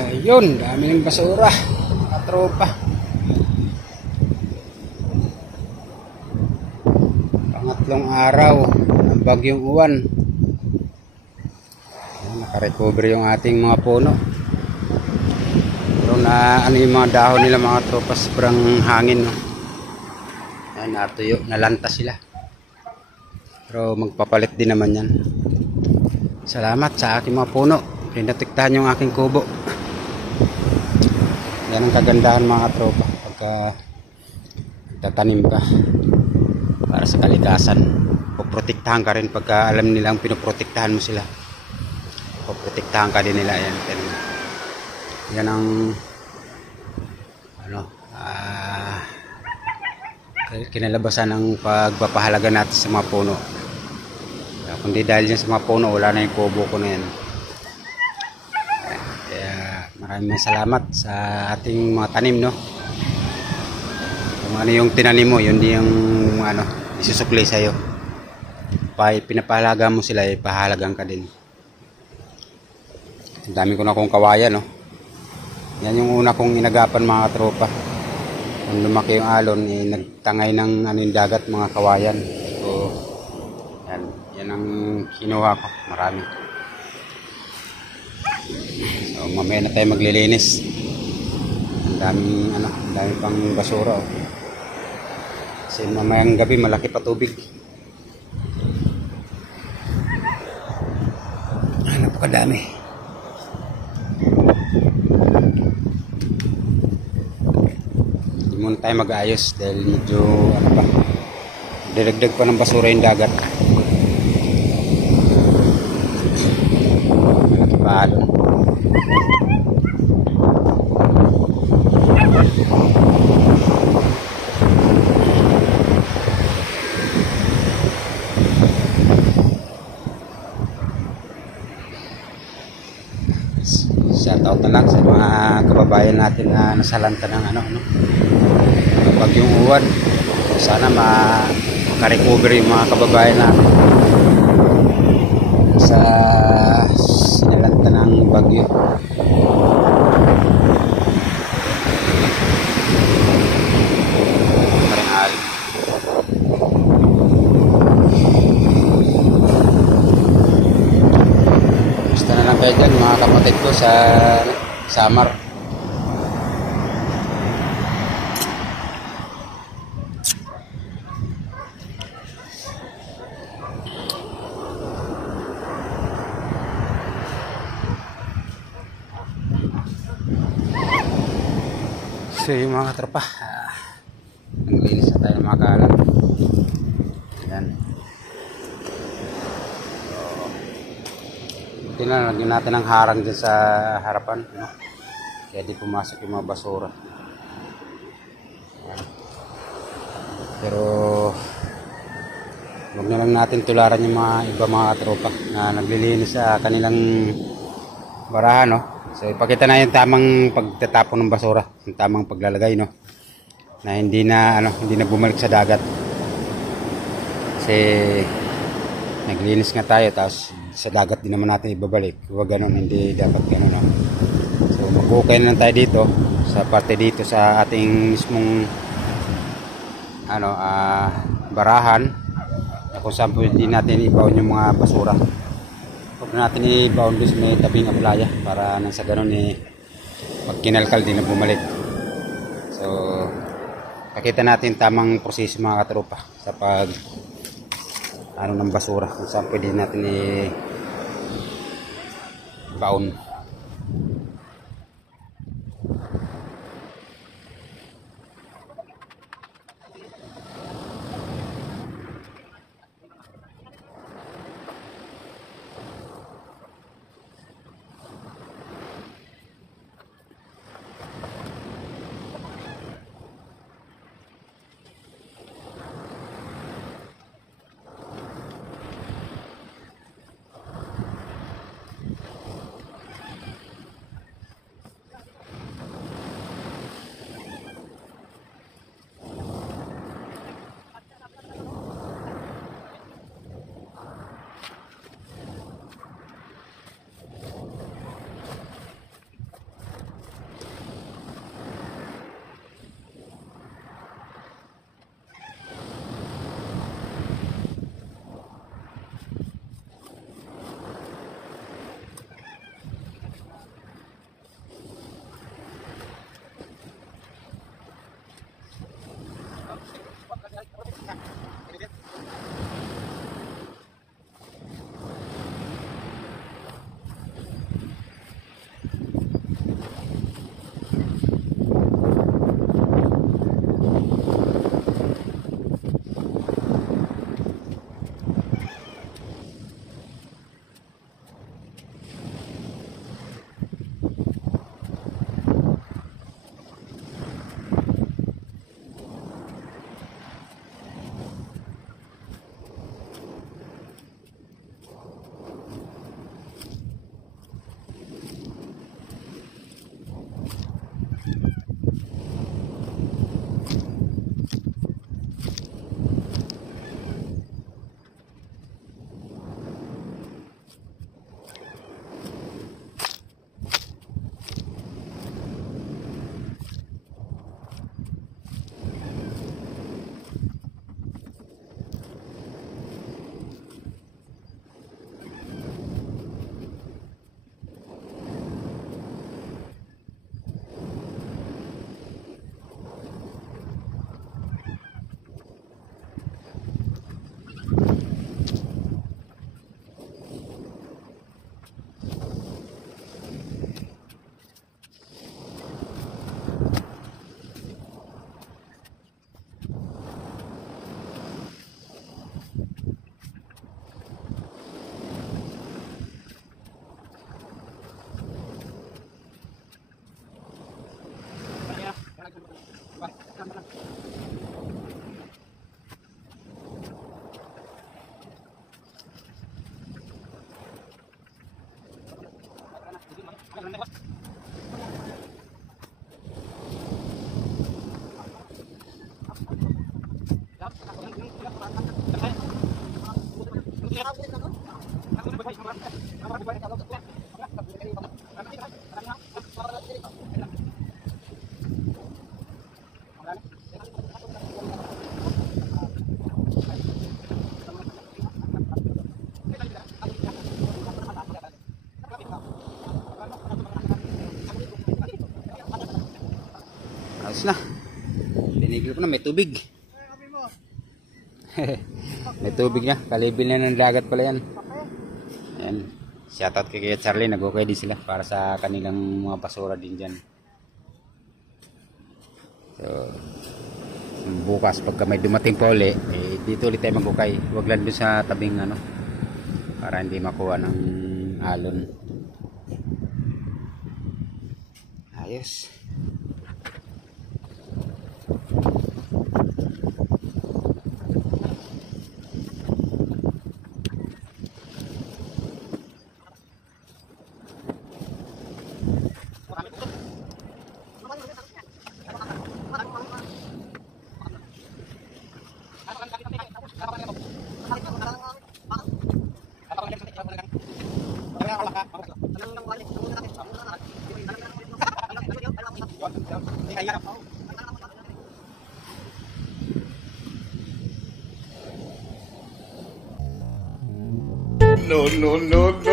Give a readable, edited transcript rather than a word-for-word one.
Ayun, dami ng basura, mga tropa. Pangatlong araw ng bagyong uwan. Nakarecover yung ating mga puno. Pero na ano yung mga dahon nila mga tropa, sobrang hangin, no? Ayan, natuyo, nalanta sila. Pero magpapalit din naman yan. Salamat sa aking mga puno. Pinatiktahan yung aking kubo. Yan ang kagandahan mga tropa pagka tatanim ka para sa kalikasan. Poprotektahan ka rin pagka alam nilang pinoprotektahan mo sila. Poprotektahan ka din nila. Yan ang kinalabasan ng pagpapahalaga natin sa mga puno. Kundi dahil yan sa mga puno, wala na yung kubo ko na yan. Maraming salamat sa ating mga tanim, no? Kung ano yung tinanim mo, yun din yung isusukli sa'yo. Pinapahalaga mo sila, pahalagang ka din. Ang dami ko na kong kawayan, no? Yan yung una kong inagapan mga tropa. Nung lumaki yung alon, nagtangay ng yung dagat, mga kawayan. So, yan ang kinuha ko. Marami. So, mamaya na tayo maglilinis. Ang daming pang basura. Kasi mamayang gabi malaki pa tubig. Napakadami. Hindi muna tayo mag-aayos dahil medyo diragdag pa ng basura yung dagat. Malaki pa alon. Shoutout na lang sa mga kababayan natin na nasalanta ng bagyong uwan. Sana makarecover yung mga kababayan natin sa sinalanta ng bagyo. Kaya dyan mga kapatid ko sa Samar. So yung mga tropa, naglinis na tayo ng mga kalat. Yan. Lagyan natin ang harang dyan sa harapan, no? Kaya di pumasok yung mga basura. Ayan. Pero huwag na lang natin tularan yung mga iba mga tropa na naglilinis sa kanilang barahan, no? So ipakita na yung tamang pagtatapon ng basura, yung tamang paglalagay, no? Na hindi na bumalik sa dagat. Kasi naglinis nga tayo tapos sa dagat din naman natin ibabalik. Huwag ganun, hindi dapat ganun, no? So mag-ukay na lang tayo dito sa parte dito sa ating mismong barahan na kung saan pwede natin ibaon yung mga basura. Huwag natin ibaon doon sa may tabing playa para nang sa ganun pag kinalkal din na bumalik. So pakita natin tamang proseso mga katropa sa pag ng basura kung saan pwede natin baon. Ayos na. Tinigil ko na, may tubig. May tubig na. Kalibil na ng dagat pala yan. Ayan. Shoutout kay Kuya Charlie. Nag-okay din sila para sa kanilang mga basura din dyan. So, bukas pagka may dumating pa uli, dito ulit tayo mag-okay. Huwag lang doon sa tabing ano, para hindi makuha ng alon. Ayos. No, no, no, no.